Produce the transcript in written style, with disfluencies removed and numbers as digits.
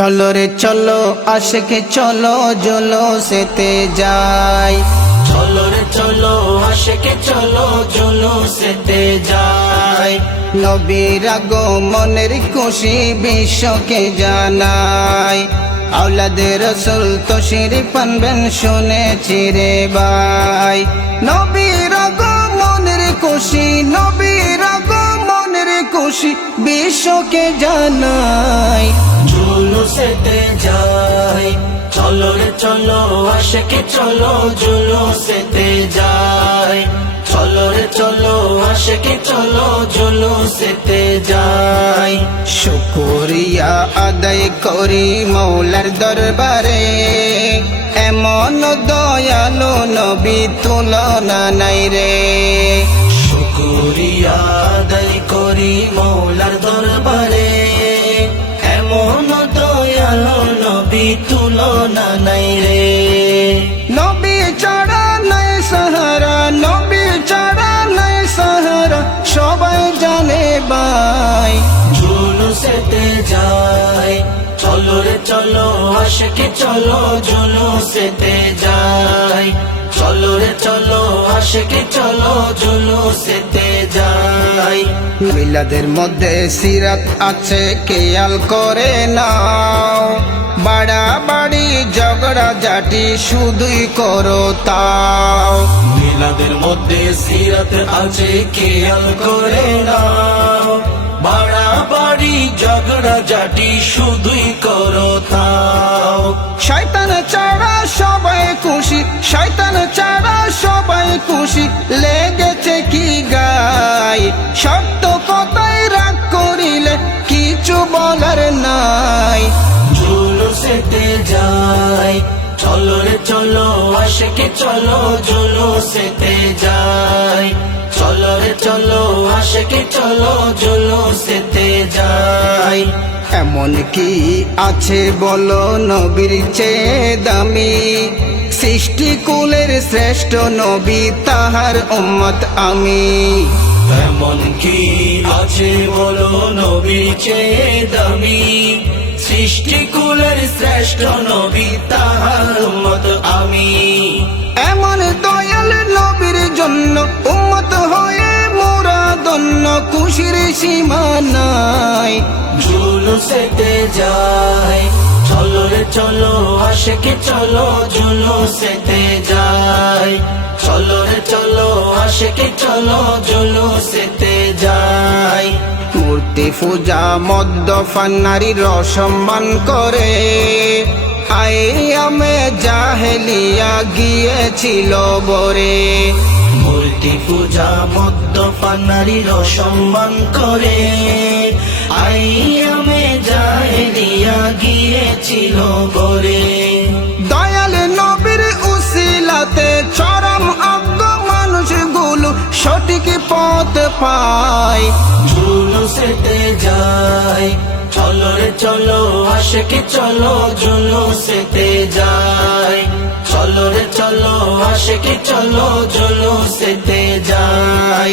চলো রে চলো আশিক চলো জুলুসেতে যাই। চলো রে চলো আশিক চলো জুলুসেতে যাই। নবীর আগমনের খুশি বিশ্বকে জানাই। আওলাদে রসুল তশরিফ আনবেন শুনেছি রে ভাই। নবীর আগমনের খুশি, নবীর আগমনের খুশি বিশ্বকে জানাই। জুলুসেতে যাই। চলো রে চলো আশিক চলো জুলুসেতে যাই। চলো রে চলো আশিক চলো জুলুসেতে যাই। শুকরিয়া আদায় করি মৌলার দরবারে, এমন দয়ালু নবী তুলনা নাই রে। শুকরিয়া আদায় করি মৌলার দরবারে, এমন দয়ালু নবী তুলনা নাই রে। নবী ছাড়া নাই সাহারা, নবী ছাড়া নাই সাহারা, সবাই জানে ভাই। জুলুসেতে যাই। চলো রে চলো আশিক চলো জুলুসেতে যাই। চলো রে চলো আশিক চলো জুলুসেতে যাই। মিলাদের মধ্যে সিরাত আছে খেয়াল করে নাও, বাড়াবাড়ি ঝগড়া জাটি শুধুই করো তাও। মিলাদের মধ্যে সিরাত আছে খেয়াল করে নাও, বাড়াবাড়ি ঝগড়া জাটি শুধুই করো তাও। শয়তান ছাড়া সবাই খুশি, শয়তান ছাড়া সবাই খুশি, লেগেছে কি গায়। সত্য কথায় রাগ করিলে কিছু বলার নাই। জুলুসেতে যাই। চলো রে চলো আশিক চলো জুলুসেতে যাই। চলো রে চলো আশিক চলো জুলুসেতে যাই। এমন কি আছে বলো নবীর চেয়ে দামি, সৃষ্টিকুলের শ্রেষ্ঠ নবী তাহার উম্মত আমি। এমন কি আছে বলো নবী চেয়ে দামি, সৃষ্টিকুলের শ্রেষ্ঠ নবী তাহার উম্মত আমি। এমন দয়াল নবীর জন্য উম্মত হয়ে মোরা ধন্য, খুশির সীমা নাই। জুলুসেতে যাই। চলো রে চলো আশিক চলো জুলুসেতে যাই। চলো রে চলো আশিক চলো জুলুসেতে যাই। মূর্তি পূজা মদ্যপান নারীর অসম্মান করে, আইয়ামে জাহেলিয়া গিয়েছিল বরে। মূর্তি পূজা মদ্যপান নারীর অসম্মান করে, আইয়ামে জাহেলিয়া গিয়েছিল বরে। দয়াল নবীর উসিলাতে চরম অজ্ঞ মানুষগুলো সঠিক পথ পায়। জুলুসেতে যাই। চলো রে চলো আশিক চলো জুলুসেতে যাই। চলো রে চলো আশিক চলো জুলুসেতে যাই।